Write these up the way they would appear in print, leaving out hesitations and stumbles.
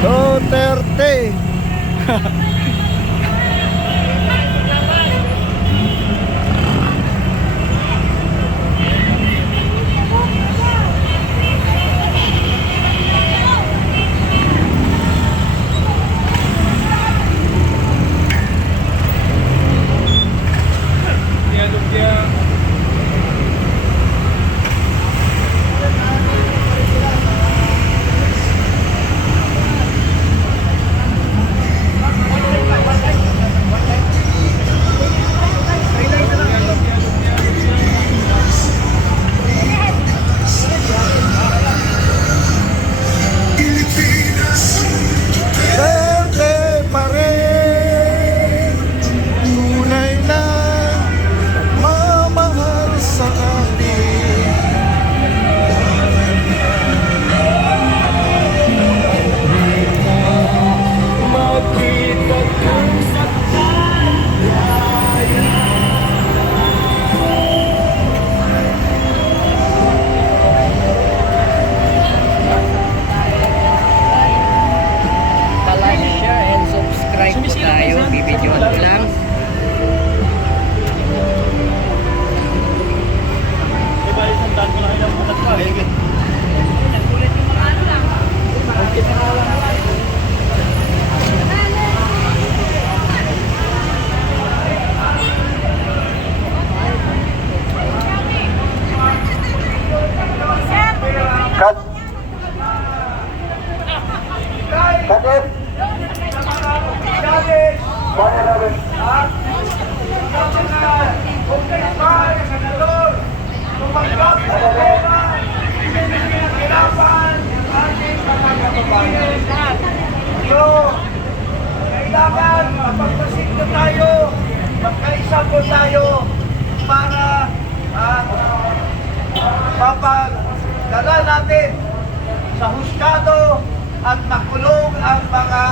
Duterte. Duterte pa rin, tunay na mamahal sa atin. Makita kang like, share, and subscribe po tayo. Bibidyoan ko lang. Cut. Cut it. Kailangan mapagpasig na tayo, magkaisa po tayo para mapagdala natin sa husgado at makulong ang mga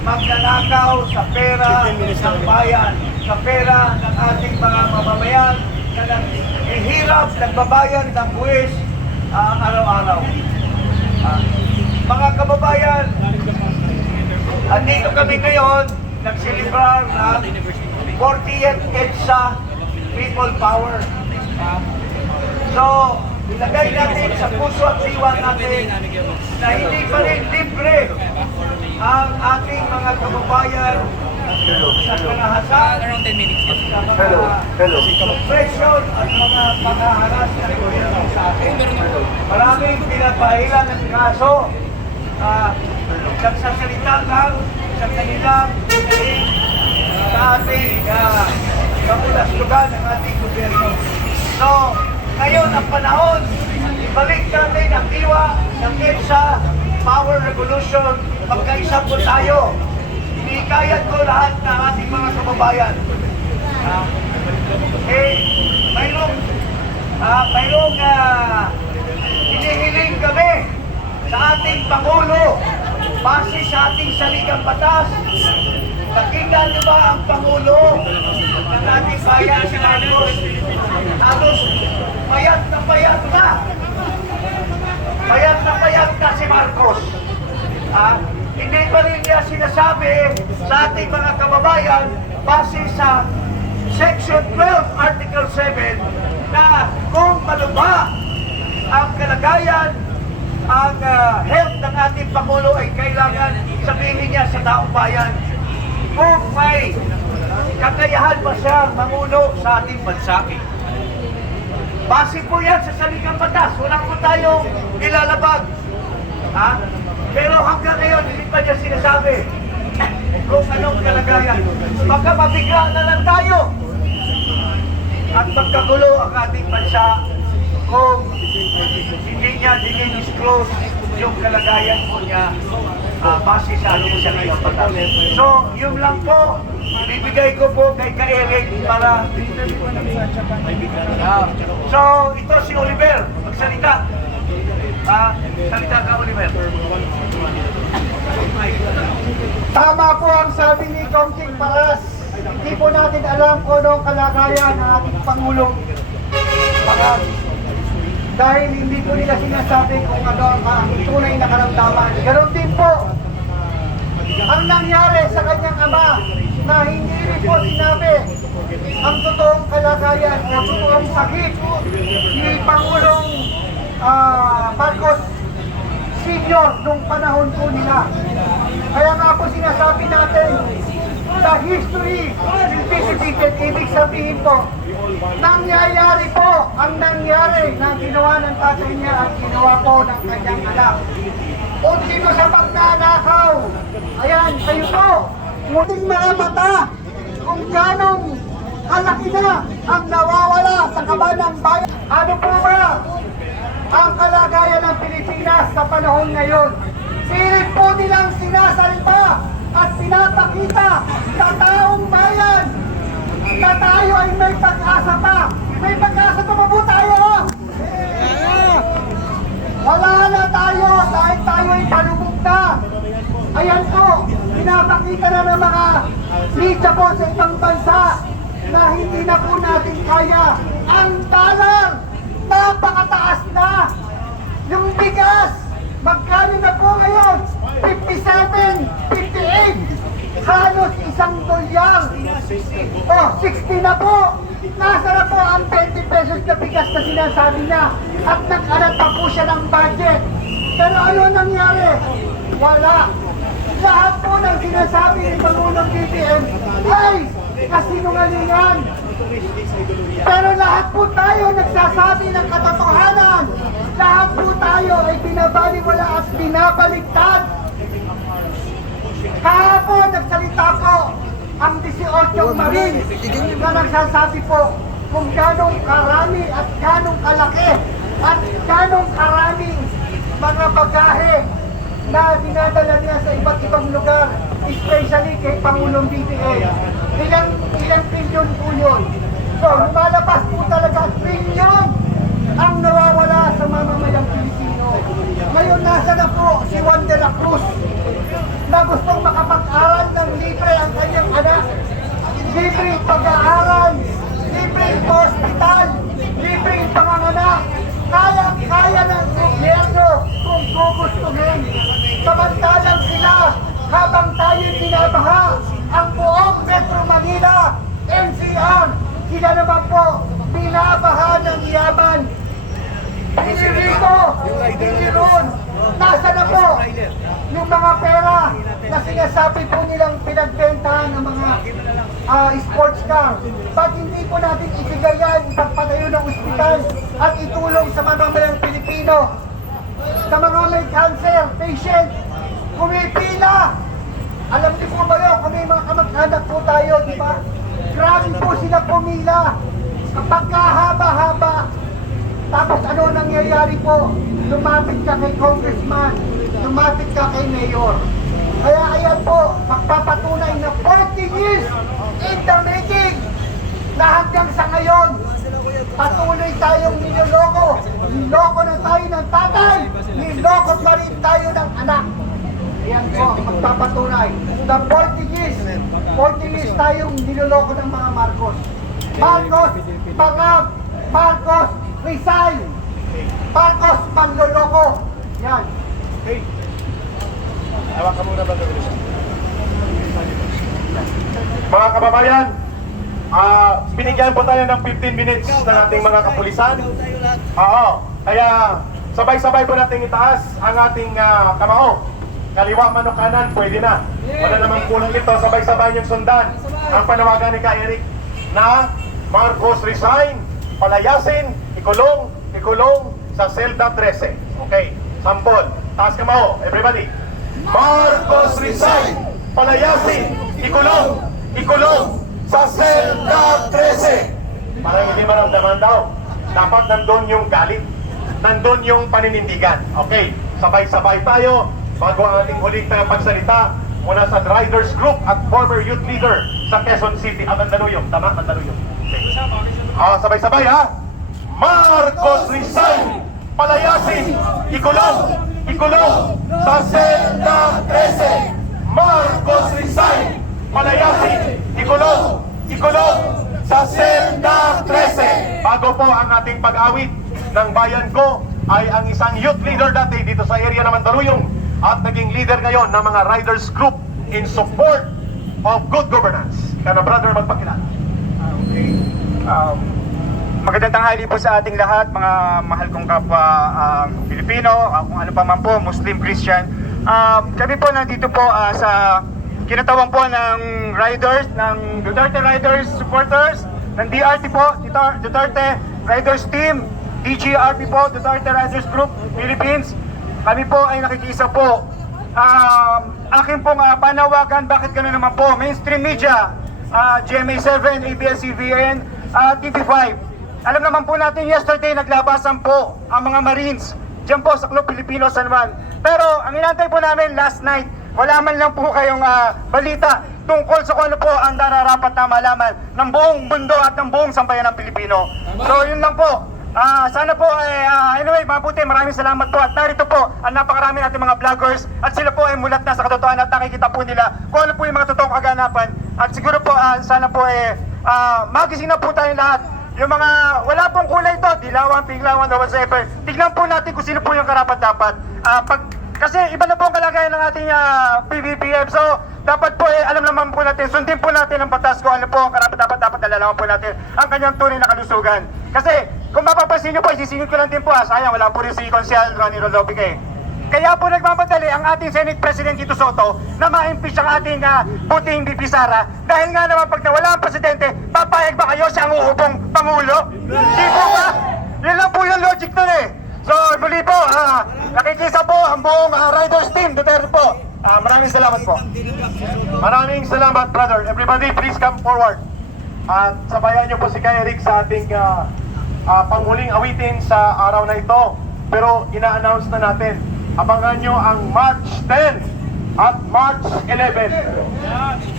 magnanakaw sa pera ng bayan, sa pera ng ating mga mamamayan na naghihirap, nagbabayad ng buwis araw-araw. Mga kababayan, andito kami ngayon nagsilibrar ng 40th EDSA People Power. So, ilagay natin sa puso at diwa natin na hindi pa rin libre ang ating mga kababayan sa karahasan, sa mga presyon at mga panghaharas na gobyerno sa atin. Maraming pinapahilan ng kaso, nagsasalita lang sa kanilang hinaing sa ating kamulaslugan ng ating gobyerno. So, ngayon ang panahon, ibalik natin ang diwa ng EDSA Power Revolution, magkaisa po tayo. Inikayat ko lahat ng ating mga kababayan. Mayroong hinihiling kami sa ating Pangulo, base sa ating saligang batas. Nakita niyo ba ang Pangulo ng ating bayan, si Marcos? Halos payat na na. Payat na si Marcos. Hindi pa rin niya sinasabi sa ating mga kababayan base sa Section 12, Article 7 na kung ano ba ang kalagayan, ang health ng ating Pangulo ay kailangan sabihin niya sa taong bayan kung may kakayahan ba siya mamuno sa ating bansa. Base po yan sa saligang batas. Wala po tayong ilalabag. Pero hanggang ngayon, hindi pa niya sinasabi kung anong kalagayan. Baka mabigla na lang tayo at magkagulo ang ating bansa kung hindi niya dinidisclose yung kalagayan po niya base sa ating saligang batas. So, yun lang po. Ibibigay ko po kay Ka-Eric para so, ito si Oliver. Magsalita. Salita ka, Oliver. Tama po ang sabi ni Kong King Paras. Hindi po natin alam kung anong kalagayan ng ating Pangulong Paras. Dahil hindi po nila sinasabi kung ano ang tunay na karamdaman. Ganon din po ang nangyari sa kanyang ama na hindi rin po sinabi ang totoong kalagayan o totoong sakit ni Pangulong Marcos Senior nung panahon po nila. Kaya nga po sinasabi natin, the history will be repeated. Ibig sabihin po, nangyayari po ang nangyari na ginawa ng tatay niya at ginawa po ng kanyang anak. Kung sino sa pagnanakaw, ayan, kayo po, muling mga mata kung ganong kalaki na ang nawawala sa kabanang bayan. Ano po ba ang kalagayan ng Pilipinas sa panahon ngayon? Pilit po nilang sinasalba at pinapakita sa taong bayan na tayo ay may pag-asa pa. May pag-asa pa po tayo. Wala na tayo dahil tayo ay palubog na. Ayan po, pinapakita na ng mga media po sa ibang bansa na hindi na po natin kaya. Ang dollar, napakataas na. Yung bigas, magkano na po ngayon? 57, 58, halos $1. Oh, 60 na po. Nasa na po ang 20 pesos na bigas na sinasabi niya. At nag-alat pa po siya ng budget. Pero ano nangyari? Wala. Lahat po ng sinasabi ni Pangulong BBM ay kasinungalingan. Pero lahat po tayo nagsasabi ng katotohanan. Lahat po tayo ay binabaliwala at binabaliktad. Kahapon nagsalita po ang 18 Marines na nagsasabi po kung ganong karami at ganong kalaki at ganong karaming mga bagahe na dinadala niya sa iba't ibang lugar, especially kay Pangulong BBM. Ilang trilyon po yun. So, lumalabas po talaga trilyon ang nawawala sa mamamayang Pilipino. Ngayon, nasa na po si Juan de la Cruz na gustong makapag-aral ng libre ang kanyang anak. Libre pag-aaral, libre hospital, libre panganganak. Kaya ng gobyerno kung gugustuhin. Samantalang sila, habang tayo binabaha, ang buong Metro Manila, NCR, sila naman po, binabaha ng yaman. Hindi rito, hindi ron. Nasa na po yung mga pera na sinasabi po nilang pinagbentahan ng mga sports car. Ba't hindi po natin ibigay yan, ipagpatayo ng ospital at itulong sa mamamayang Pilipino, sa mga may cancer patient, kumipila. Alam niyo po ba yun, kung may mga kamag-anak po tayo, di ba? Grabe po sila pumila. Kapag kahaba-haba, tapos ano nangyayari po? Lumapit ka kay congressman, lumapit ka kay mayor. Kaya ayan po, magpapatunay na 40 years in the making na hanggang sa ngayon, patuloy tayong niloloko. Niloko na tayo ng tatay, niloko pa rin tayo ng anak. Ayan po, magpapatunay. The 40 years tayong niloloko ng mga Marcos. Marcos, pangab, Marcos, resign. Marcos, panloloko. Yan. Hey. Hawak ka muna ba ito? Mga kababayan, binigyan po tayo ng 15 minutes ng ating mga kapulisan. Oo, kaya sabay-sabay po natin itaas ang ating kamao. Kaliwa man o kanan, pwede na. Wala namang kulang ito, sabay-sabay yung sundan. Ang panawagan ni Ka Eric na Marcos resign, palayasin, ikulong sa selda 13. Okay, sampol. Taas kamao, everybody. Marcos resign, palayasin, ikulong sa selda 13. Parang hindi maramdaman daw. Dapat nandun yung galit, nandun yung paninindigan. Okay, sabay-sabay tayo bago ang ating huling pagsalita mula sa Riders Group at former youth leader sa Quezon City, Mandaluyong. Tama, Mandaluyong. Okay. Sabay-sabay ha. Marcos resign, palayasin, ikulong sa selda 13. Marcos resign, palayasin, ikulong sa selda 13. Bago po ang ating pag-awit ng bayan ko ay ang isang youth leader dati dito sa area ng Mandaluyong at naging leader ngayon ng mga Riders Group in support of good governance. Kaya brother magpakilala. Okay. Magandang tanghali po sa ating lahat, mga mahal kong kapwa Pilipino, kung ano pa man po, Muslim, Christian. Kami po nandito po sa kinatawan po ng riders, ng Duterte Riders supporters, ng DRT po, Duterte Riders Team, DGRP po, Duterte Riders Group, Philippines. Kami po ay nakikisa po. Akin pong panawagan, bakit gano'n naman po, mainstream media, GMA7, ABS-CBN, TV5. Alam naman po natin yesterday naglabasan po ang mga Marines dyan po sa Club Pilipino San Juan. Pero ang inantay po namin last night, wala man lang po kayong balita tungkol sa kung ano po ang nararapat na malaman ng buong mundo at ng buong sambayan ng Pilipino. So yun lang po. Sana po, anyway, mabuti, maraming salamat po. At narito po ang napakarami natin mga vloggers at sila po ay mulat na sa katotohanan at nakikita po nila kung ano po yung mga totoong kaganapan. At siguro po, sana po magising na po tayong lahat. Yung mga wala pong kulay ito, dilawan, pinglawan, o whatsoever, tignan po natin kung sino po yung karapat-dapat. Kasi iba na po ang kalagayan ng ating PBBM. So, dapat po alam naman po natin, sundin po natin ang batas kung ano po ang karapat-dapat, nalalaman po natin ang kanyang tunay na kalusugan. Kasi, kung mapapansin nyo po, isisingit ko lang din po sayang, wala po rin si Consial Ronnie Rodopique. Kaya po nagmamadali ang ating Senate President Tito Soto na ma-impeach ang ating puting BP Sara dahil nga naman pag nawala ang presidente, papayag ba kayo siyang uupong Pangulo? Di po ba? Yun lang po yung logic nun eh. So muli po, nakikisa po ang buong Riders Team, Duterte po. Maraming salamat po. Maraming salamat, brother. Everybody, please come forward. At sabayan niyo po si Kay Eric sa ating panghuling awitin sa araw na ito. Pero ina-announce na natin, abangan nyo ang March 10 at March 11.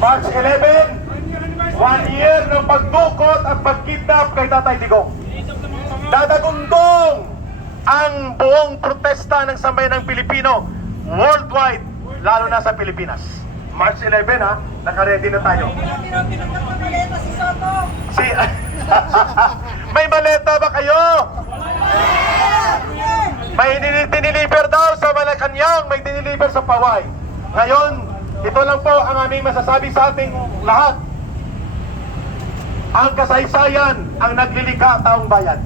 March 11, 1 year ng pagdukot at pagkidnap kay Tatay Digong. Dadagundong ang buong protesta ng sambayan ng Pilipino worldwide, lalo na sa Pilipinas. March 11 naka-ready na tayo. May maleta ba kayo? May diniliver daw sa Malacanang, may diniliver sa Paway. Ngayon, ito lang po ang aming masasabi sa ating lahat. Ang kasaysayan ang naglilika taong bayan.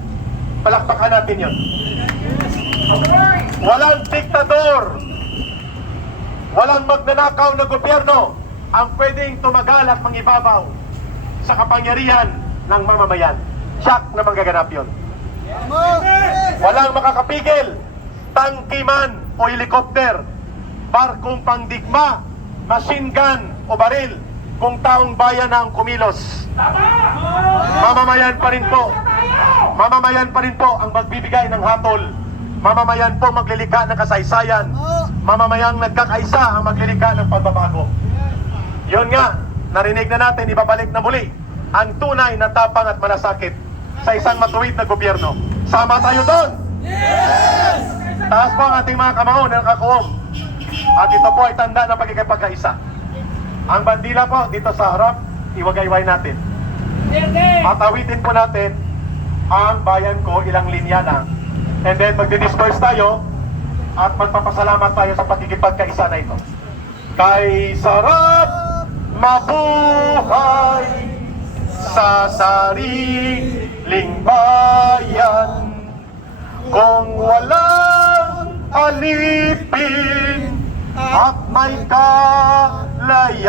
Palakpakan natin yun. Walang diktador, walang magnanakaw na gobyerno ang pwedeng tumagal at mangibabaw sa kapangyarihan ng mamamayan. Siyak na manggaganap yun. Walang makakapigil, tangke man o helikopter, barkong pangdigma, machine gun o baril, kung taong bayan ang kumilos. Mamamayan pa rin po. Mamamayan pa rin po ang magbibigay ng hatol. Mamamayan po maglilika ng kasaysayan. Mamamayang nagkakaisa ang maglilika ng pagbabago. Yun nga, narinig na natin, ibabalik na muli ang tunay na tapang at malasakit sa isang matuwid na gobyerno. Sama tayo doon! Yes! Taas po ang ating mga kamao na nakakuwom. At ito po ay tanda ng pagkikipagkaisa. Ang bandila po dito sa harap, iwagayway natin. At awitin po natin ang bayan ko, ilang linya na. And then magdi-disperse tayo at magpapasalamat tayo sa pagkikipagkaisa na ito. Kay sarap mabuhay sa sariling bayan, kung walang alipin at may kalayaan,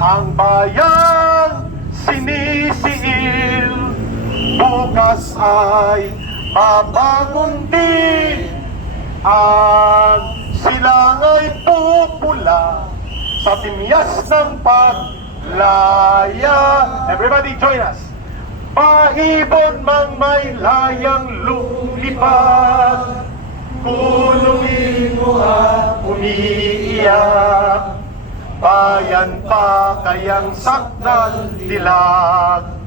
ang bayan sinisiil, bukas ay babagong din, ang silang ay pupula sa timyas ng paglaya. Everybody join us. Paibon mang may layang lumipad, kulungin mo at umiiyak, bayan pa kayang saknal dilag.